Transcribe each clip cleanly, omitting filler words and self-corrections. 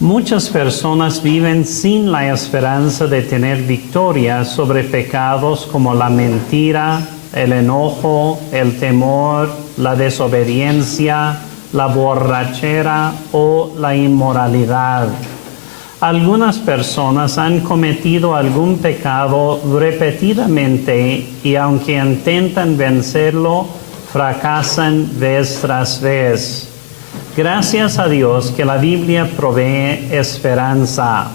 Muchas personas viven sin la esperanza de tener victoria sobre pecados como la mentira, el enojo, el temor, la desobediencia, la borrachera o la inmoralidad. Algunas personas han cometido algún pecado repetidamente y aunque intentan vencerlo, fracasan vez tras vez. Gracias a Dios que la Biblia provee esperanza.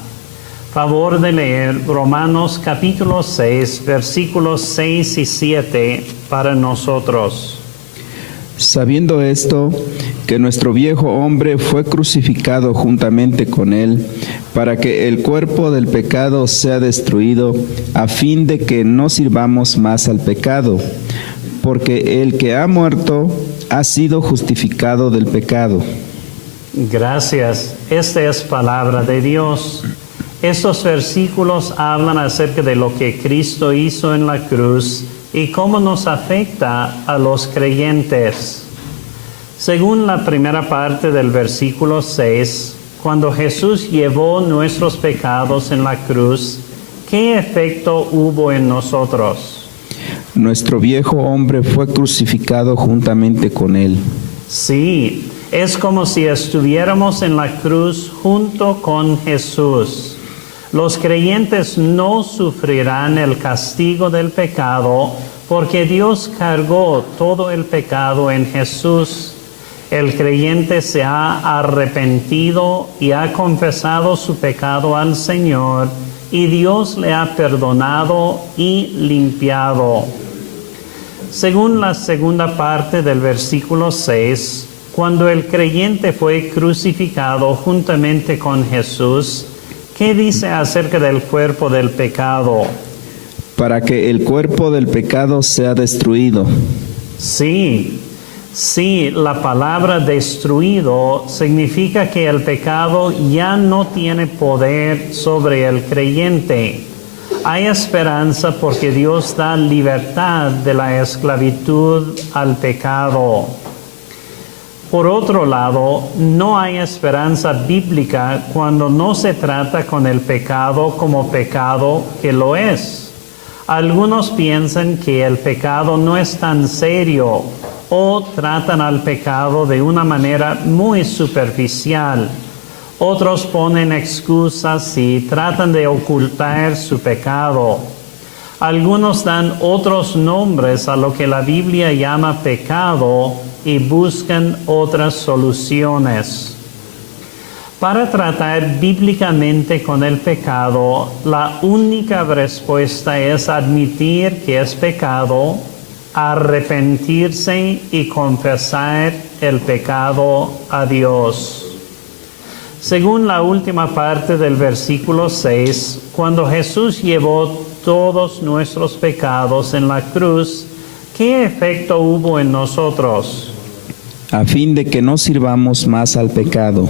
Favor de leer Romanos capítulo 6, versículos 6 y 7 para nosotros. Sabiendo esto, que nuestro viejo hombre fue crucificado juntamente con él, para que el cuerpo del pecado sea destruido, a fin de que no sirvamos más al pecado. Porque el que ha muerto ha sido justificado del pecado. Gracias. Esta es palabra de Dios. Estos versículos hablan acerca de lo que Cristo hizo en la cruz y cómo nos afecta a los creyentes. Según la primera parte del versículo 6, cuando Jesús llevó nuestros pecados en la cruz, ¿qué efecto hubo en nosotros? Nuestro viejo hombre fue crucificado juntamente con él. Sí, es como si estuviéramos en la cruz junto con Jesús. Los creyentes no sufrirán el castigo del pecado porque Dios cargó todo el pecado en Jesús. El creyente se ha arrepentido y ha confesado su pecado al Señor y Dios le ha perdonado y limpiado. Según la segunda parte del versículo 6, cuando el creyente fue crucificado juntamente con Jesús, ¿qué dice acerca del cuerpo del pecado? Para que el cuerpo del pecado sea destruido. Sí, la palabra destruido significa que el pecado ya no tiene poder sobre el creyente. Hay esperanza porque Dios da libertad de la esclavitud al pecado. Por otro lado, no hay esperanza bíblica cuando no se trata con el pecado como pecado que lo es. Algunos piensan que el pecado no es tan serio o tratan al pecado de una manera muy superficial. Otros ponen excusas y tratan de ocultar su pecado. Algunos dan otros nombres a lo que la Biblia llama pecado y buscan otras soluciones. Para tratar bíblicamente con el pecado, la única respuesta es admitir que es pecado, arrepentirse y confesar el pecado a Dios. Según la última parte del versículo 6, cuando Jesús llevó todos nuestros pecados en la cruz, ¿qué efecto hubo en nosotros? A fin de que no sirvamos más al pecado.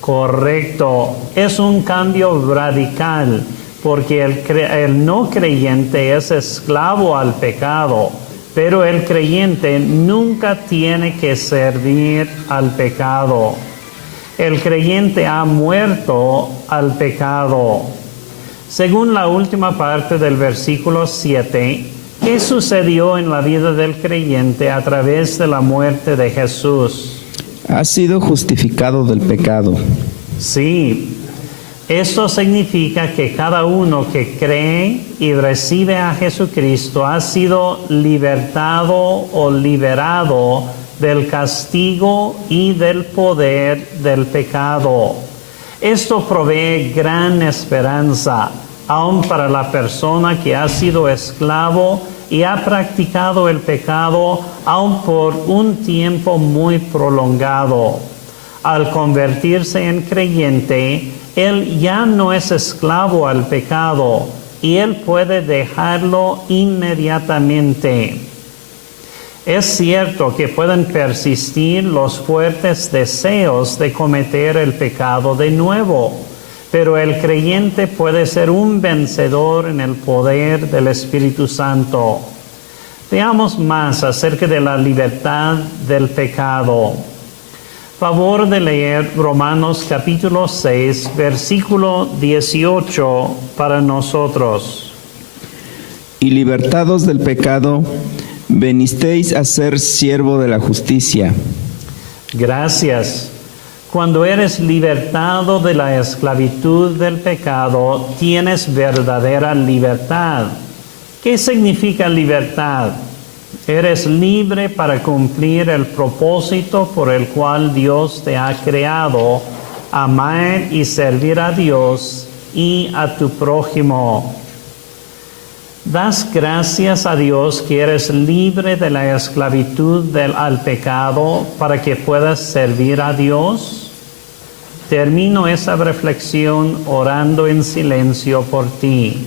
Correcto. Es un cambio radical, porque el no creyente es esclavo al pecado, pero el creyente nunca tiene que servir al pecado. El creyente ha muerto al pecado. Según la última parte del versículo 7, ¿qué sucedió en la vida del creyente a través de la muerte de Jesús? Ha sido justificado del pecado. Sí, esto significa que cada uno que cree y recibe a Jesucristo ha sido libertado o liberado del castigo y del poder del pecado. Esto provee gran esperanza, aun para la persona que ha sido esclavo y ha practicado el pecado aun por un tiempo muy prolongado. Al convertirse en creyente, él ya no es esclavo al pecado y él puede dejarlo inmediatamente. Es cierto que pueden persistir los fuertes deseos de cometer el pecado de nuevo, pero el creyente puede ser un vencedor en el poder del Espíritu Santo. Veamos más acerca de la libertad del pecado. favor de leer Romanos capítulo 6, versículo 18 para nosotros. Y libertados del pecado, venisteis a ser siervo de la justicia. Gracias. Cuando eres libertado de la esclavitud del pecado, tienes verdadera libertad. ¿Qué significa libertad? Eres libre para cumplir el propósito por el cual Dios te ha creado, amar y servir a Dios y a tu prójimo. ¿Das gracias a Dios que eres libre de la esclavitud al pecado para que puedas servir a Dios? Termino esa reflexión orando en silencio por ti.